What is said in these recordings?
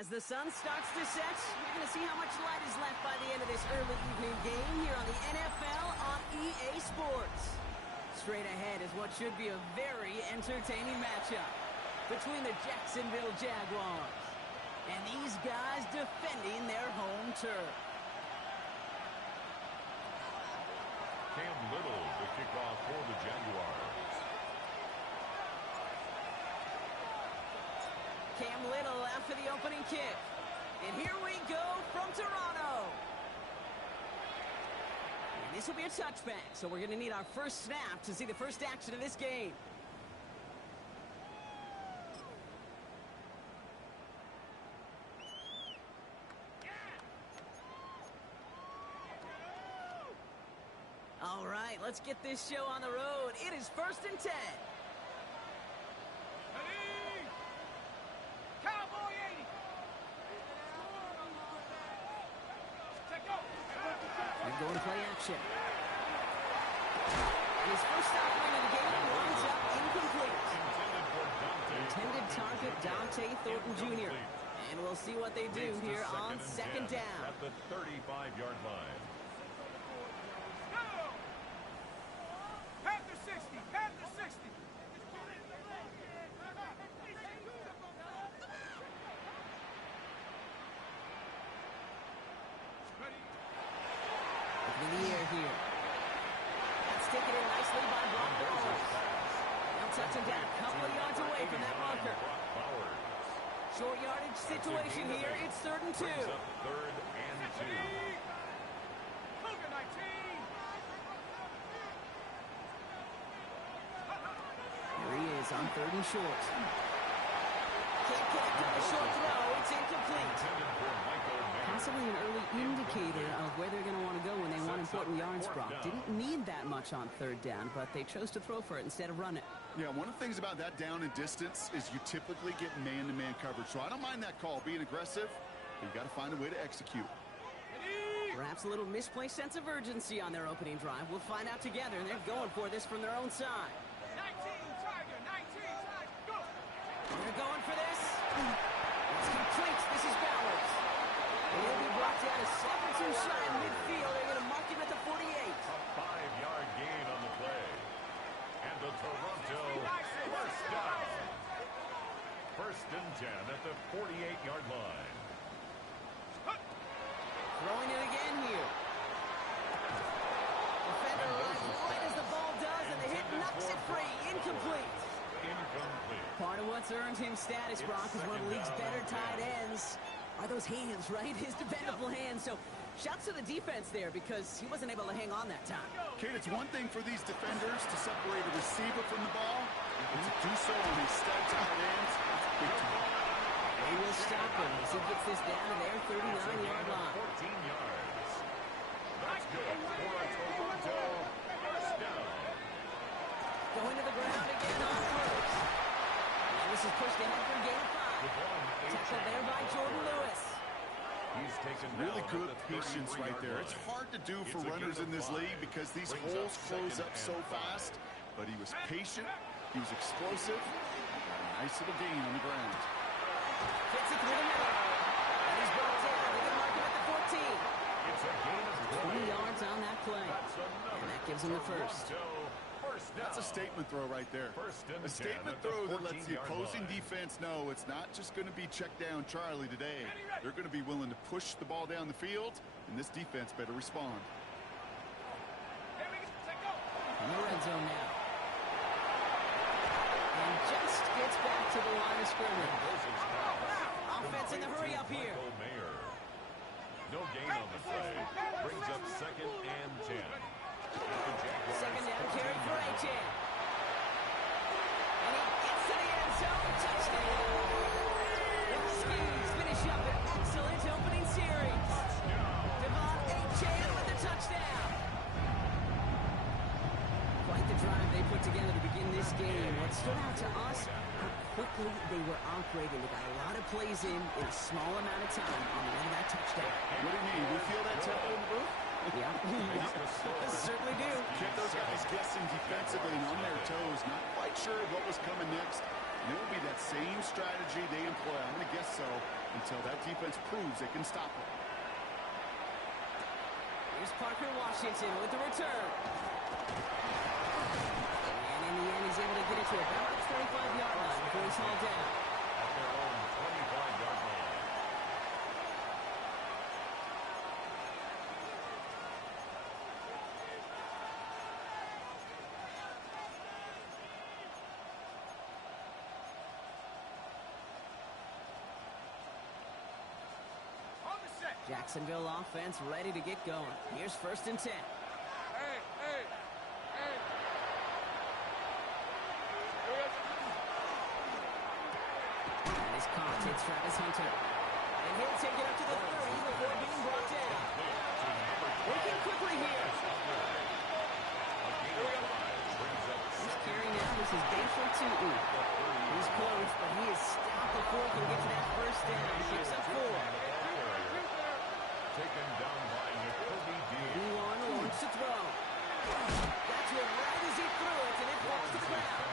As the sun starts to set, we're going to see how much light is left by the end of this early evening game here on the NFL on EA Sports. Straight ahead is what should be a very entertaining matchup between the Jacksonville Jaguars and these guys defending their home turf. Cam Little, the kickoff for the Jaguars. Cam Little after the opening kick. And here we go from Toronto. And this will be a touchback, so we're going to need our first snap to see the first action of this game. All right, let's get this show on the road. It is 1st and 10. Cowboy 80. They're going to play action. His first offering of the game winds up incomplete. Intended target Dante Thornton Jr. And we'll see what they do here on 2nd down. At the 35-yard line. Panther 60. Panther 60. In the air here. That's taken in nicely by Brock Bowers. They'll touch him down a couple of yards away from that marker. Short yardage situation here. It's 3rd and 2. 3rd and 2. Cougar 19. Here he is on 3rd and short. Can't connect on the short throw. It's incomplete. Possibly an early indicator of where they're going to want to go when they want important yards, Brock. Didn't need that much on 3rd down, but they chose to throw for it instead of run it. Yeah, one of the things about that down and distance is you typically get man-to-man coverage. So I don't mind that call, being aggressive, but you got to find a way to execute. Perhaps a little misplaced sense of urgency on their opening drive. We'll find out together, and they're going for this from their own side. 19, Tiger, 19, Tiger, go! They're going for this. It's complete. This is Bowers. And he'll be brought down a second too shy in midfield. They're going to mark him at the 48. A 5-yard gain on the play. And the Toronto first down. 1st and 10 at the 48-yard line. Throwing it again here. Defender runs right as the ball does, and the hit knocks it free. Incomplete. Part of what's earned him status, Brock, is one of the league's better tight ends. Are those hands, right? His dependable hands. So shouts to the defense there because he wasn't able to hang on that time. Kate, it's one thing for these defenders to separate a receiver from the ball, and to do so on these stud tight ends, it's big time. They will stop him as he gets this down to their 39-yard line. 14 yards. That's good for a Toronto first down. Going to the ground again on 1st. And this is pushed ahead for a gain of 5. Tackled there by Jordan Lewis. He's taken Really good patience right there. It's hard to do for runners in this league because these holes close up so fast. But he was patient. He was explosive. A nice little gain on the ground. Gets it through the middle. And he's brought down. They're going to mark him at the 14. It's a gain of 20 yards on that play. And that gives him the first. That's a statement throw right there. A statement throw that lets the opposing defense know it's not just going to be check down Charlie today. They're going to be willing to push the ball down the field, and this defense better respond. In the red zone now. And just gets back to the line of scrimmage. Offense in the hurry up here. No gain on the play. Brings up 2nd and 10. 2nd down carry for A-Chan. And he gets to the end zone. Touchdown. The Huskies finish up an excellent opening series. Devon A-Chan with the touchdown. Quite the drive they put together to begin this game. What stood out to us, how quickly they were operating. They got a lot of plays in a small amount of time on the end of that touchdown. What do you mean? We feel that tempo in the booth? Yeah, certainly do. Kept those guys guessing defensively and on their toes, not quite sure what was coming next. And it will be that same strategy they employ, I'm going to guess so, until that defense proves they can stop it. Here's Parker Washington with the return. And in the end, he's able to get it to about the 25-yard line before he's hauled down. At their own 25-yard line. Jacksonville offense ready to get going. Here's 1st and 10. And his caught. Takes Travis Hunter. And he'll take it up to the 30 before being brought down. Working quickly here. He's carrying out. This is Bayford Tootin. He's close, but he is stopped before he can get to that 1st down. He picks up 4. Taken down by Nakobe Dean. Lawrence to throw. That's it right as he threw it, and it falls to the ground.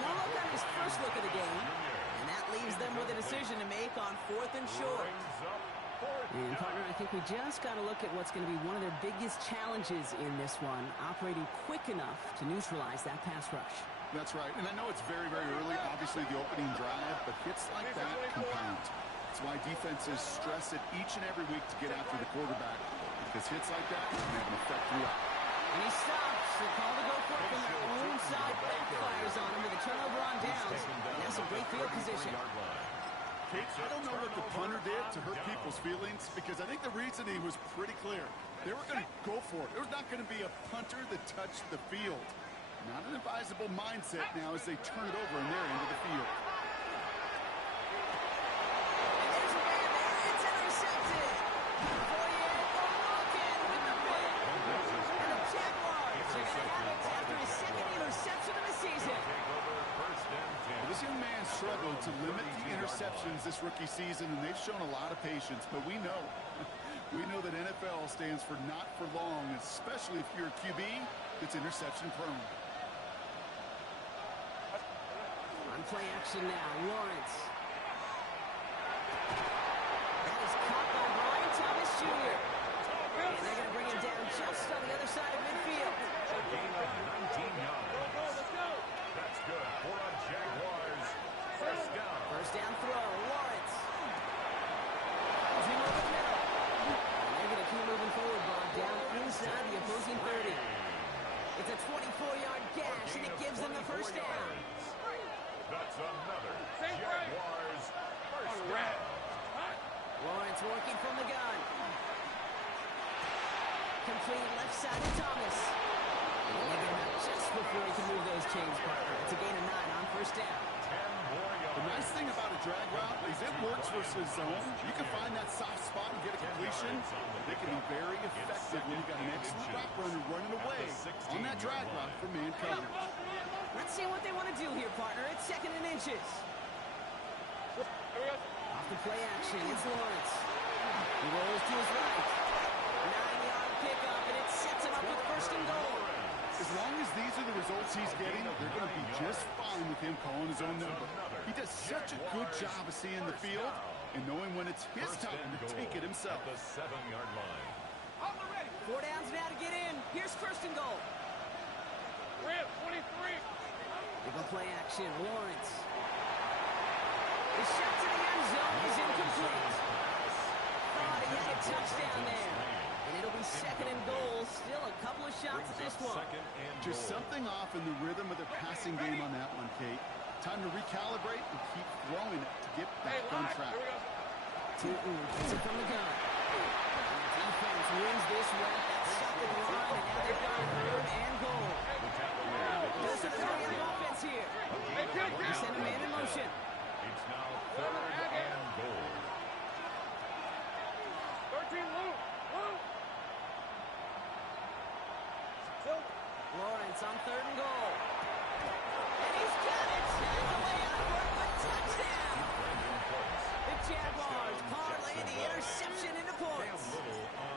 No look on his first look of the game, and that leaves them with a decision to make on 4th and short. And, partner, I think we just got to look at what's going to be one of their biggest challenges in this one, operating quick enough to neutralize that pass rush. That's right, and I know it's very, very early, obviously the opening drive, but hits like that compound. That's why defenses stress it each and every week to get after the quarterback, because hits like that can have an effect throughout. And he stops. They're called to go for it from their own side. Backfires on him with a turnover on downs. And that's a great field position. Kate, I don't know what the punter did to hurt people's feelings, because I think the reasoning was pretty clear. They were going to go for it. There was not going to be a punter that touched the field. Not an advisable mindset now as they turn it over in their end of the field. This young man struggled to limit the interceptions this rookie season, and they've shown a lot of patience. But we know that NFL stands for not for long, especially if you're a QB that's interception prone. On play action now, Lawrence. That is caught by Brian Thomas Jr. And they're going to bring him down just on the other side of midfield. A gain of 19 yards. That's good for a Jaguars. 1st down. 1st down throw, Lawrence. As we move in the middle. And they're going to keep moving forward, Bob, down inside the opposing 30. It's a 24-yard gash, and it gives them the 1st down. That's another Jaguars 1st down. Lawrence working from the gun. Complete left side to Thomas. And they get him out just before he can move those chains, partner. It's a gain of 9 on 1st down. The nice thing about a drag route is it works versus zone. You can find that soft spot and get a completion. They can be very effective when you've got an excellent route runner running away on that drag route for man coverage. Let's see what they want to do here, partner. It's 2nd and inches. Off the play action, it's Lawrence. He rolls to his right. 9-yard pickup, and it sets him up with 1st and goal. As long as these are the results he's getting, they're going to be just fine with him calling his own number. He does such a good job of seeing the field and knowing when it's his time to take it himself. At the 7-yard line. 4 downs now to get in. Here's 1st and goal. 23. They go play action. Lawrence. The shot to the end zone is incomplete. Thought he had a touchdown there. And it'll be 2nd and goal. Still a couple of shots at this one. Just something off in the rhythm of the passing game on that one, Kate. Time to recalibrate and keep throwing it to get back on track. Tootin gets it from the gun. Defense wins this rep. That's second run, and now they've got 3rd and goal. Those are the three on offense here. They send a man in motion. It's now 3rd and goal. 13, Luke. Lawrence on 3rd and goal. And he's got it. And the layup for a touchdown. The Jaguars parlay the interception into points.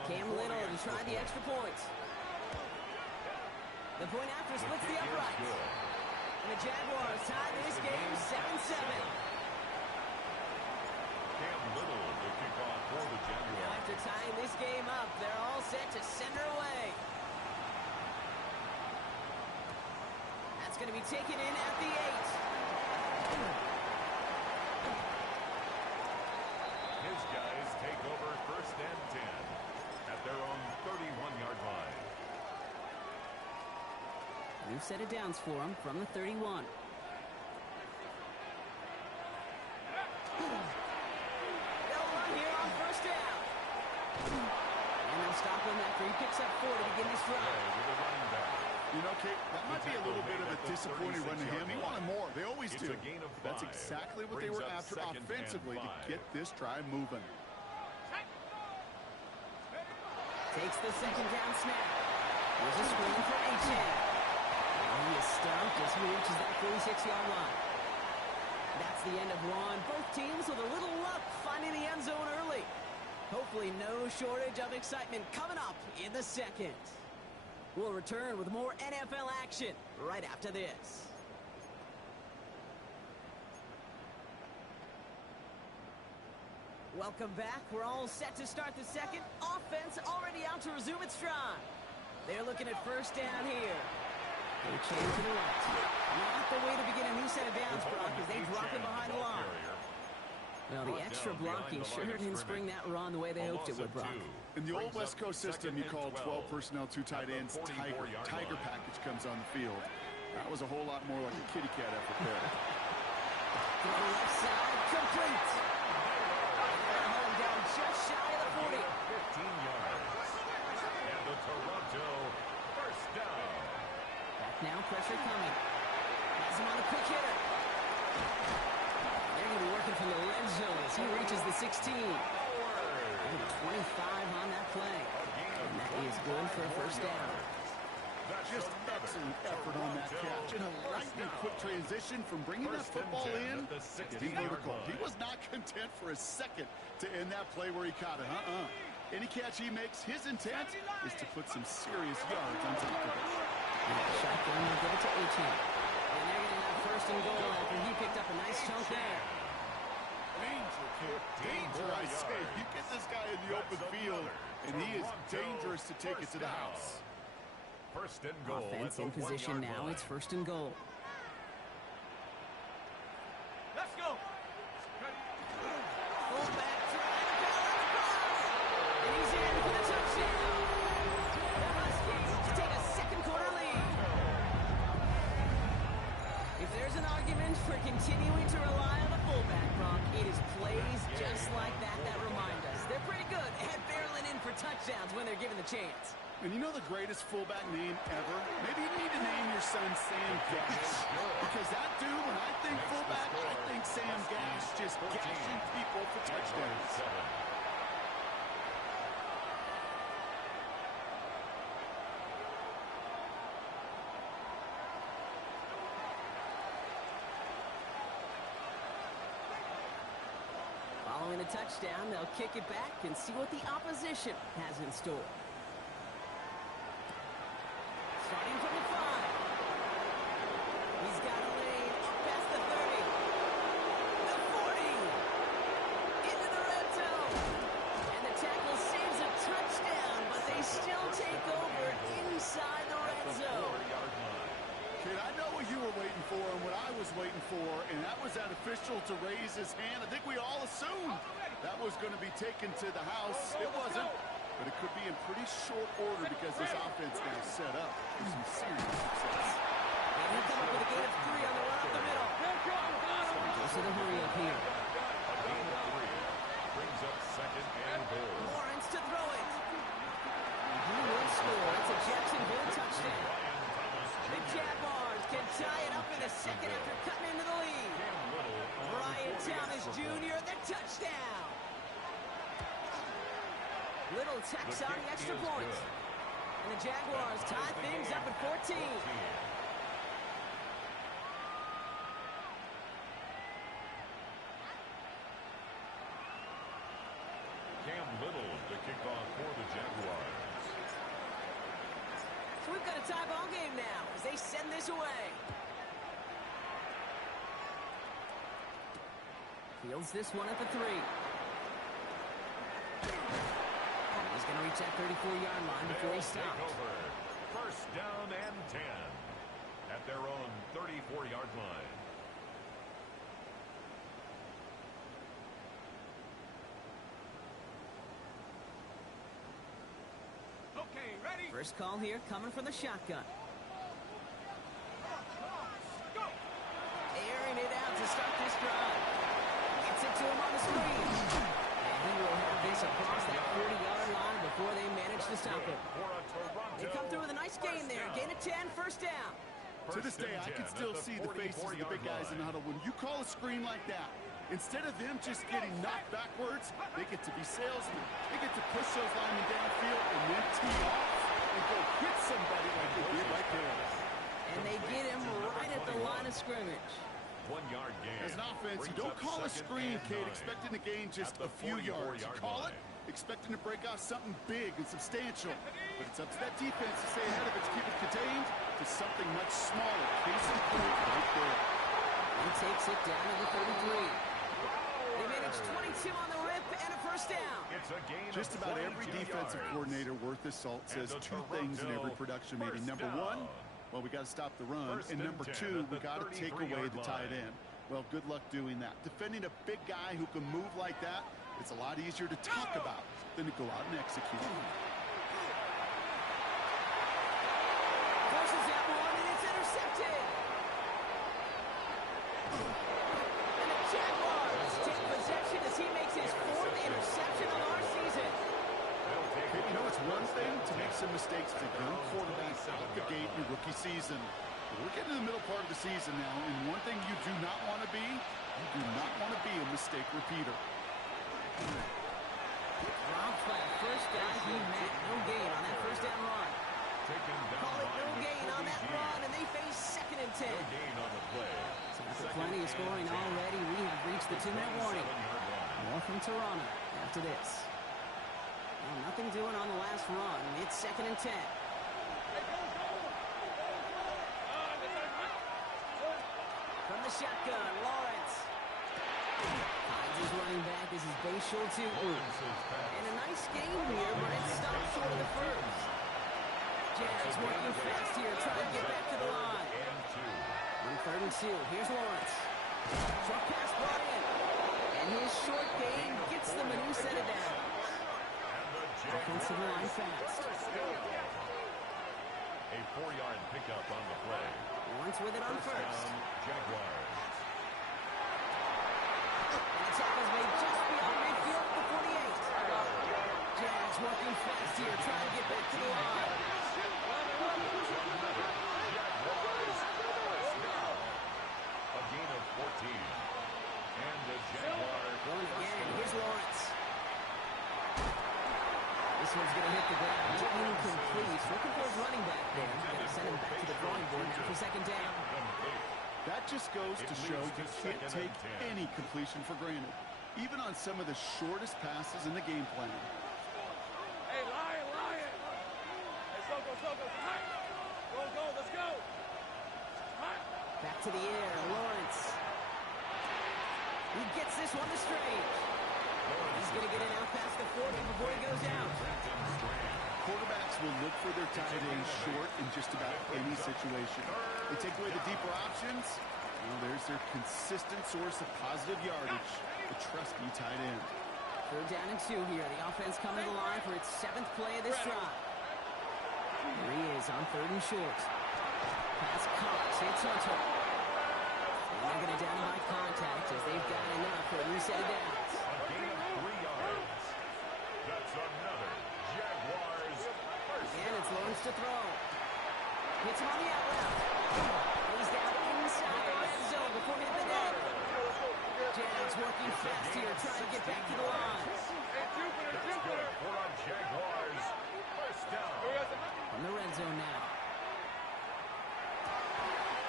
Cam Little to try the extra points. The point after splits the uprights. And the Jaguars tie this game 7-7. Cam Little are tying this game up. They're all set to send her away. That's going to be taken in at the 8. His guys take over 1st and 10 at their own 31-yard line. New set of downs for him from the 31. They'll run here on 1st down. And they'll stop him after he picks up 4 to begin this drive. You know, Kate, that might be a little bit of a disappointing run to him. He wanted more. They always do. That's exactly what they were after offensively to get this drive moving. Takes the 2nd down snap. Here's a screen for H.A. He is stumped as he reaches that 46-yard line. That's the end of one. Both teams with a little luck finding the end zone early. Hopefully no shortage of excitement coming up in the 2nd. We'll return with more NFL action right after this. Welcome back. We're all set to start the 2nd. Offense already out to resume its stride. They're looking at 1st down here. They change to the right. Not the way to begin a new set of downs, Brock, as they drop it behind the line. Well, the extra blocking sure didn't spring that run the way they hoped it would, Brock. In the old West Coast system, you call 12 personnel, 2 tight ends, Tiger. Tiger package comes on the field. That was a whole lot more like a kitty cat effort there. To the left side, complete. They're home down just shy of the 40. 15 yards. And the Toronto 1st down. Back now, pressure coming. Has him on the quick hitter. They're going to be working from the red zone as he reaches the 16. 25 on that play. And that is good for a 1st down. Just excellent effort on that catch. And a lightning quick transition from bringing that football in to getting vertical. He was not content for a second to end that play where he caught it. Any catch he makes, his intent is to put some serious yards on top of it. Shotgun will give it to 18. And they're going to have 1st and goal after he picked up a nice chunk there. Danger, I say. You get this guy in the open field, and he is dangerous to take it to the house. 1st and goal. Offense in position now. It's 1st and goal. Let's go. Fullback trying to go across. And he's in for the touchdown. The Huskies take a 2nd quarter lead. If there's an argument for continuing to rely on the fullback, Brock, it is plays just like that remind us. They're pretty good at barreling in for touchdowns when they're given the chance. And you know the greatest fullback name ever? Maybe you need to name your son Sam Gash. Because that dude, when I think fullback, I think Sam Gash just gashing people for touchdowns. Following a touchdown, they'll kick it back and see what the opposition has in store. Starting from the 5. He's got a lane up past the 30. The 40. Into the red zone. And the tackle saves a touchdown, but they still take over inside the red zone. Kid, I know what you were waiting for and what I was waiting for, and that was that official to raise his hand. I think we all assumed that was going to be taken to the house. It wasn't. But it could be in pretty short order because this offense now is set up for some serious success. And he'll come up with a gain of 3 on the run up the middle. Goes to the hurry up here. A gain of 3 brings up 2nd and goal. Lawrence to throw it. And he will score. It's a Jacksonville touchdown. The Jaguars can tie it up in the 2nd after cutting into the lead. Brian Thomas Jr., the touchdown. Little tacks on the extra point. And the Jaguars tie things up at 14. Cam Little to kick off for the Jaguars. So we've got a tie ball game now as they send this away. Fields this one at the 3. He's going to reach that 34-yard line before he stops. First down and 10 at their own 34-yard line. Okay, ready? First call here coming from the shotgun. Go! Airing it out to start this drive. Gets it to him on the screen. And he will have this across that 40-yard line before they manage to stop him. They come through with a nice gain there. Gain of 10, first down. To this day, I can still see the faces of the big guys in the huddle. When you call a screen like that, instead of them just getting knocked backwards, they get to be salesmen. They get to push those linemen downfield and then tee off and go hit somebody like they did right there. And they get him right at the line of scrimmage. 1-yard gain. As an offense, you don't call a screen, Kate, expecting to gain just a few yards. You call it expecting to break out something big and substantial. But it's up to that defense to stay ahead of it, to keep it contained to something much smaller. Case in point right there. He takes it down to the 33. They manage 22 on the rip and a first down. It's a gain just about every defensive coordinator worth his salt says two things in every production meeting. Number one, well, we got to stop the run. And number two, we got to take away the tight end. Well, good luck doing that. Defending a big guy who can move like that, it's a lot easier to talk about than to go out and execute. Forces that one, and it's intercepted. And the Jaguars take possession as he makes his 4th interception of our season. Hey, you know, it's one thing to make some mistakes as a young quarterback out the gate in your rookie season. But we're getting to the middle part of the season now, and one thing you do not want to be, you do not want to be a mistake repeater. Dropped by a first down, he met no gain on that first down run. Call it no gain on that run, and they face 2nd and 10. No gain on the play. So after plenty of scoring already, we have reached the 2-minute warning. More from Toronto after this. Well, nothing doing on the last run. It's 2nd and 10. From the shotgun, Lawrence. Hides his running back as his base short to and a nice game here, but it stops short of the first. Jags working fast here, trying to get back to the line. On 3rd and 2, here's Lawrence. Short pass brought in. And his short gain gets them a new set of downs. Offensive line fast. A 4-yard pickup on the play. Lawrence with it on first. Jaguars. And the tackle's made just beyond midfield at the 48. Jags working fast here, trying to get back to the line. A gain of 14. And the Jaguars. Going again, here's Lawrence. This one's going to hit the ground. Incomplete. Looking for his running back there. Going to send him back to the drawing board now for 2nd down. That just goes to show you can't take any completion for granted, even on some of the shortest passes in the game plan. Hey, Lion! Let's go! Go, let's go! Back to the air, Lawrence. He gets this one to Strange. He's going to get it out past the 40 before he goes out. Quarterbacks will look for their tight end short in just about any situation. They take away the deeper options. Well, there's their consistent source of positive yardage, the trusty tight end. 3rd down and 2 here. The offense coming to the line for its 7th play of this drive. Here he is on 3rd and short. Pass caught. It's Hunter. And they're going to down by contact as they've got enough for a new set of downs. A gain of 3 yards. That's another Jaguars first. And it's Lawrence to throw. Hits him on the out route. He's down inside the red zone before hitting the net. Jags working fast here, trying to get back to the line. That's good for our Jaguars. First down. From the red zone now.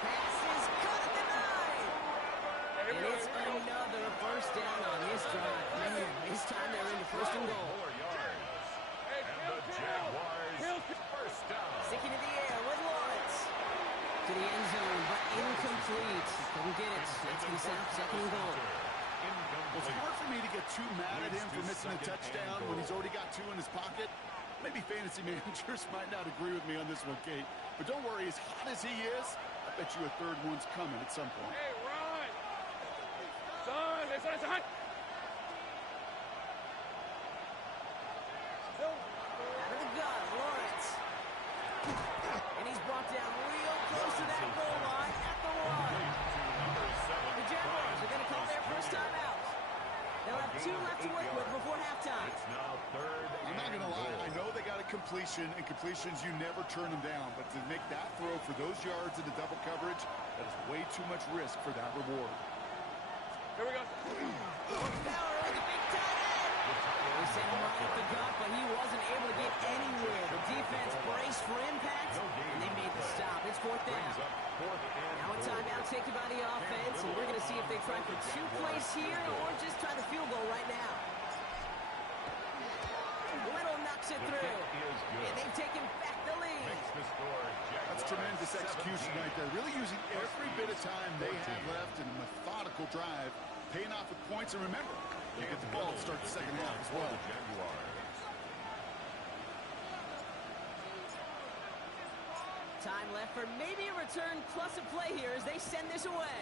Pass is cut at the 9. And it's another first down on this drive. Man, this time they're into 1st and goal. 4 yards. And the Jaguars first down. Sticking in the air with Lawrence. To the end zone, but incomplete. Couldn't get it. That's going to set up 2nd and goal. It's hard for me to to get too mad at him for missing a touchdown when he's already got 2 in his pocket. Maybe fantasy managers might not agree with me on this one, Kate. But don't worry, as hot as he is, I bet you a third one's coming at some point. Hey, run! Son, it's hot! Out of the gun, Lawrence. And he's brought down real close to that goal line at the 1. The Jaguars are going to call their first time out. They'll have 2 left to work with before halftime. It's now 3rd. I'm not going to lie. I know they got a completion, and completions, you never turn them down. But to make that throw for those yards into double coverage, that is way too much risk for that reward. Here we go. Power with the big tight end. They sent him right up the gut, but he wasn't able to get anywhere. The defense braced for impact, and they made the stop. It's 4th down. Now a timeout taken by the offense, and we're going to see if they try for 2 plays here or just try the field goal right now. Little knocks it through, and they've taken back the lead. That's tremendous execution right there. Really using every bit of time they have left in a methodical drive, paying off with points. And remember, they get the ball to start the second half as well. Time left for maybe a return plus a play here as they send this away.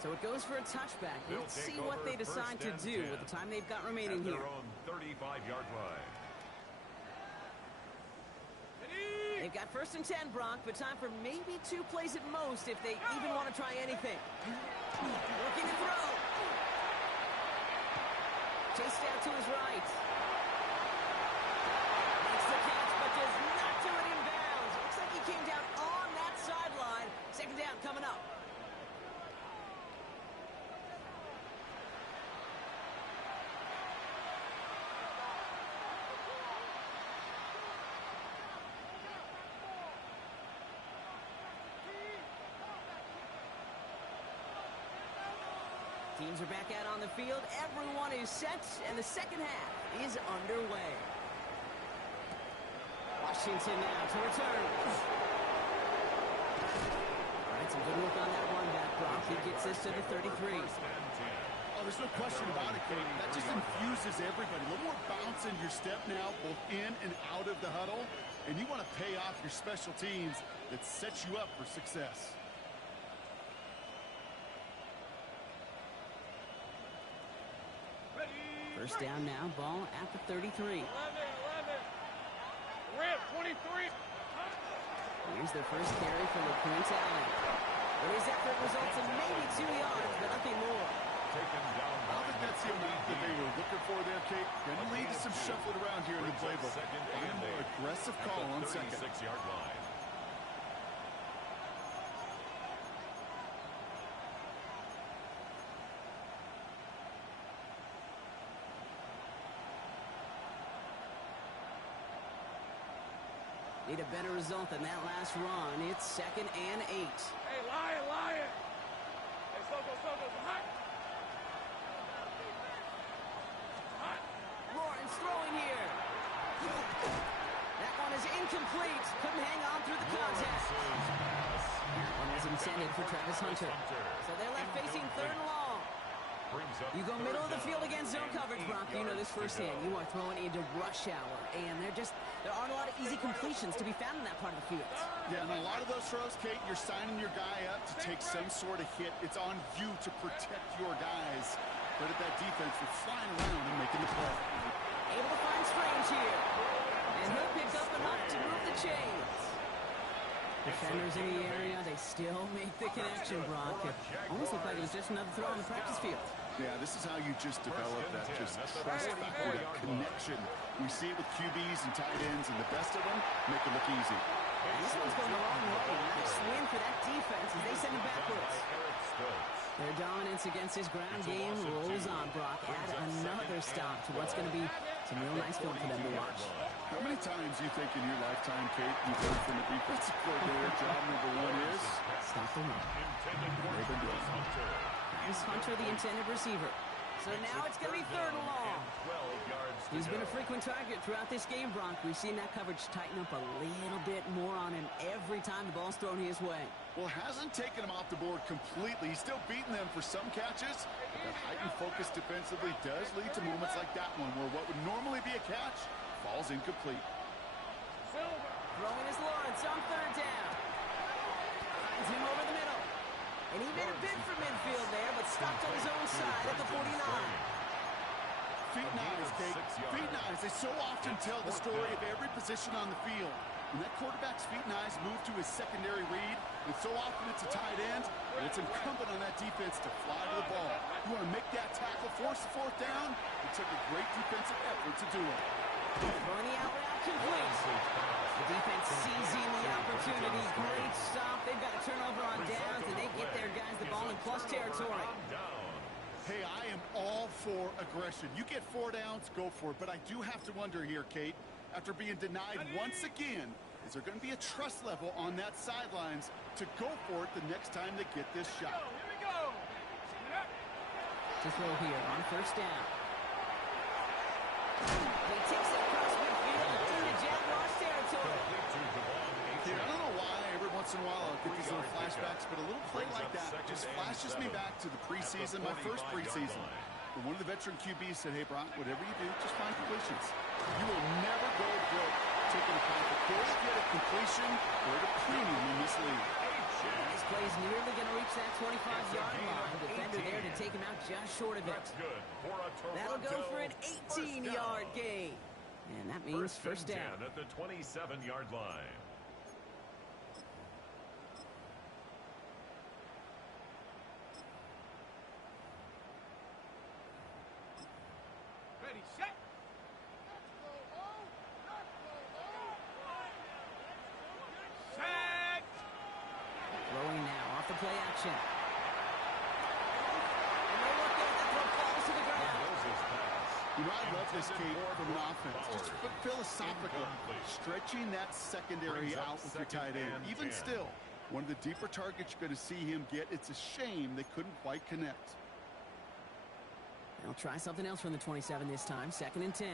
So it goes for a touchback. Let's see what they decide to do with the time they've got remaining here. Their own 35-yard line. They've got 1st and 10, Brock, but time for maybe 2 plays at most if they even want to try anything. Looking to throw. Chased out to his right. Makes the catch, but does not do it in bounds. Looks like he came down on that sideline. 2nd down coming up. Teams are back out on the field. Everyone is set, and the second half is underway. Washington now to return. All right, some good work on that run back, Brock. He gets this to the 33. Oh, there's no question about it, Kate. That just infuses everybody. A little more bounce in your step now, both in and out of the huddle. And you want to pay off your special teams that sets you up for success. First down now, ball at the 33. 11. Rip, 23. Here's their first carry for LaQuint Allen. And his effort results in maybe 2 yards, but nothing more. I think that's the amount that they were looking for there, Kate. Going to lead to some shuffling around here in the playbook. And a more aggressive call on second. 36-yard line. Need a better result than that last run. It's 2nd and 8. Hey, Lion! Hey, Soko, hot! Lawrence throwing here. That one is incomplete. Couldn't hang on through the contact. That one was intended for Travis Hunter. So they're left facing 3rd and long. You go middle of the field against zone coverage, Brock. You know this firsthand. You are throwing into rush hour, and there aren't a lot of easy completions to be found in that part of the field. Yeah, and a lot of those throws, Kate, you're signing your guy up to take some sort of hit. It's on you to protect your guys. Credit that defense for flying around and making the play. Able to find Strange here. And he'll pick up enough to move the chains. Defenders in the area, they still make the connection, Brock. It almost looked like it was just another throw on the practice field. Yeah, this is how you just develop that just trust factor, that connection. We see it with QBs and tight ends, and the best of them make it look easy. This one's going the wrong way. Nice win for that defense as they send it backwards. Their dominance against his ground game rolls on, Brock. Add another stop to what's going to be some real nice film for them to watch. How many times do you think in your lifetime, Kate, you've heard from a defensive coordinator, job number 1 is? Stop the run. They've been doing it. Travis Hunter, the intended receiver. So now it's going to be third and long. 12 yards to He's go. been a frequent target throughout this game, Bronk. We've seen that coverage tighten up a little bit more on him every time the ball's thrown his way. Well, hasn't taken him off the board completely. He's still beating them for some catches. But that heightened focus defensively does lead to moments like that one where what would normally be a catch falls incomplete. Throwing is Lawrence on third down. Finds him over the middle. And he made a bid for midfield there, but stopped on his own side at the 49. Feet and eyes, Kate. Feet and eyes. They so often tell the story of every position on the field. When that quarterback's feet and eyes move to his secondary read, and so often it's a tight end, and it's incumbent on that defense to fly to the ball. You want to make that tackle, force the fourth down. It took a great defensive effort to do it. Throwing the out route complete. The defense seizing the opportunity. Great stop. They've got a turnover on downs, and they get their guys the ball in plus territory. Hey, I am all for aggression. You get 4 downs, go for it. But I do have to wonder here, Kate, after being denied once again, is there going to be a trust level on that sidelines to go for it the next time they get this shot? Here we go. To throw here on first down. He takes it across midfield into Jaguars territory. Yeah, I don't know why every once in a while I'll get these little flashbacks, but a little play like that just flashes me back to the preseason, my first preseason. And one of the veteran QBs said, hey, Brock, whatever you do, just find completions. You will never go broke taking a pocket. Go get a completion or a premium in this league. This play's nearly going to reach that 25-yard line. Defender there to take him out just short of it. That'll go for an 18-yard gain. And that means first down. At the 27-yard line. Ready, set. Set. Throwing now off the play action. And they look at that throw falls to the ground. You know, I love this, Kate, from an offense. Just philosophically, stretching that secondary out with your tight end. Even still, one of the deeper targets you're going to see him get. It's a shame they couldn't quite connect. They'll try something else from the 27 this time. 2nd and 10.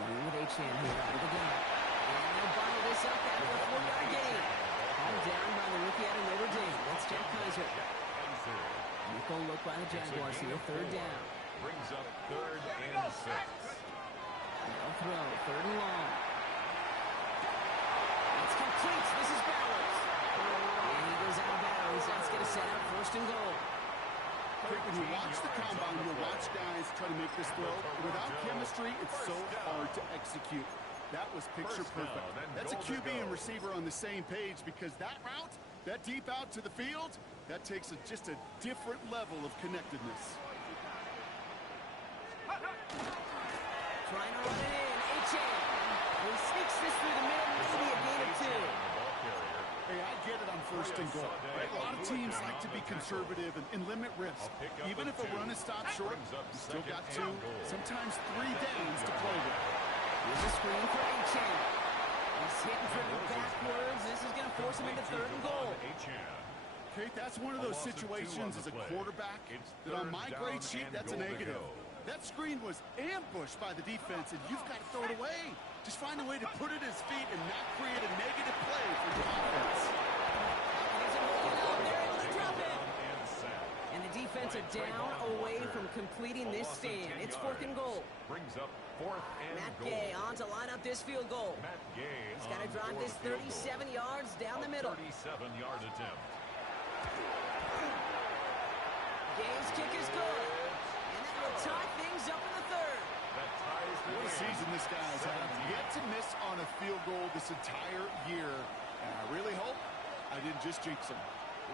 Running with H-Man here out of the gun. And they'll bottle this up after a 4-yard gain. All down by the rookie out of Notre Dame. That's Jack Kaiser. Nickel look by the Jaguars here. 3rd down. Brings up 3rd and 6. They'll throw. 3rd and long. It's complete. This is Bowers. And he goes out of bounds. That's going to set up 1st and goal. When you watch the combine, you'll watch guys try to make this throw. Without chemistry, it's so hard to execute. That was picture perfect. That's a QB and receiver on the same page because that route, that deep out to the field, that takes just a different level of connectedness. Trying to run it in. H.A. He sneaks this through the middle, maybe a gain of 2. Hey, I get it on 1st and goal. Right? A lot of teams like to be conservative and limit risk. Even if a run is stopped short, you still got 2, sometimes 3 downs to play with. Here's a screen for H.A. He's hitting driven backwards. This is going to force him into 3rd and goal. Kate, that's one of those situations as a quarterback that on my grade sheet, that's a negative. That screen was ambushed by the defense, and you've got to throw it away. Just find a way to put it at his feet and not create a negative play for your offense. They're able to drop it. And the defense are down away from completing this stand. It's 4th and goal. Brings up 4th and Matt goal. Gay on to line up this field goal. Matt Gay He's got to drive this 37 yards down the middle. 37-yard attempt. Gay's kick is good. And that will tie things up in the 3rd. That ties the What a game. season this guy's had. Yet to miss on a field goal this entire year. And I really hope I didn't just jinx him.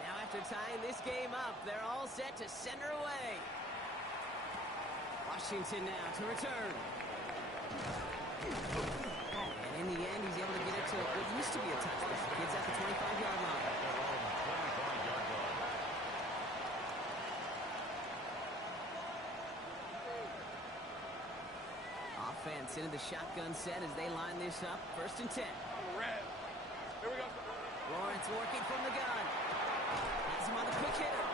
Now after tying this game up, they're all set to send her away. Washington now to return. And in the end, he's able to get it to what used to be a touchback. It's at the 25-yard line. Offense into the shotgun set as they line this up. 1st and 10. Red. Here we go. Lawrence working from the gun. Has him on the quick hitter.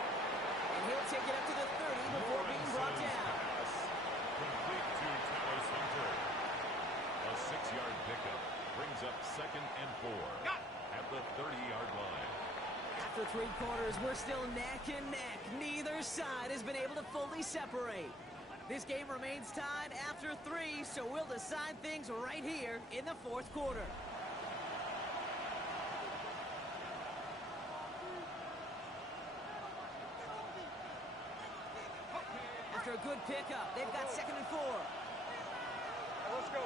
3 quarters, we're still neck and neck. Neither side has been able to fully separate. This game remains tied after 3, so we'll decide things right here in the 4th quarter. After a good pickup, they've got 2nd and 4. Let's go.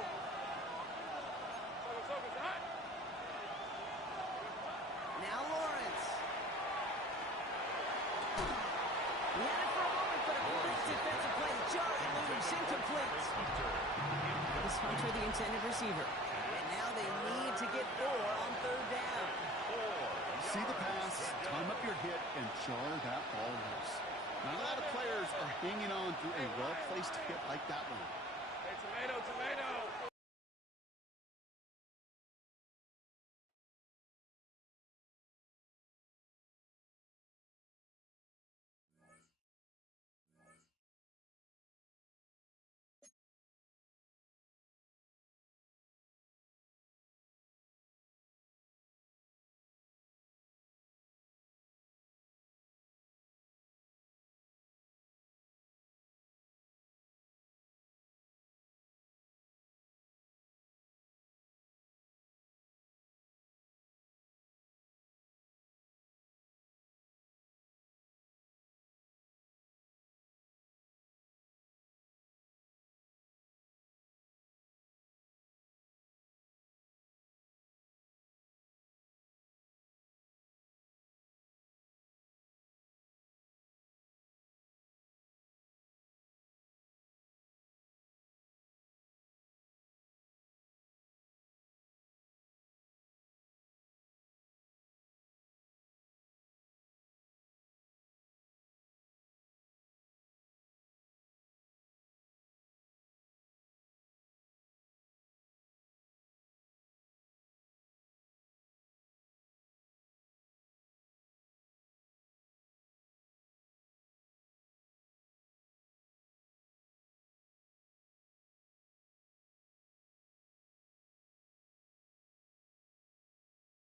Now Lawrence. He had it for a moment, but a quick defensive play. Jarring loose, incomplete. This Hunter, the intended receiver. And now they need to get 4 on 3rd down. See the pass, time up your hit, and jar that ball loose. Not a lot of players are hanging on through a well-placed hit like that one. Hey, tomato, tomato.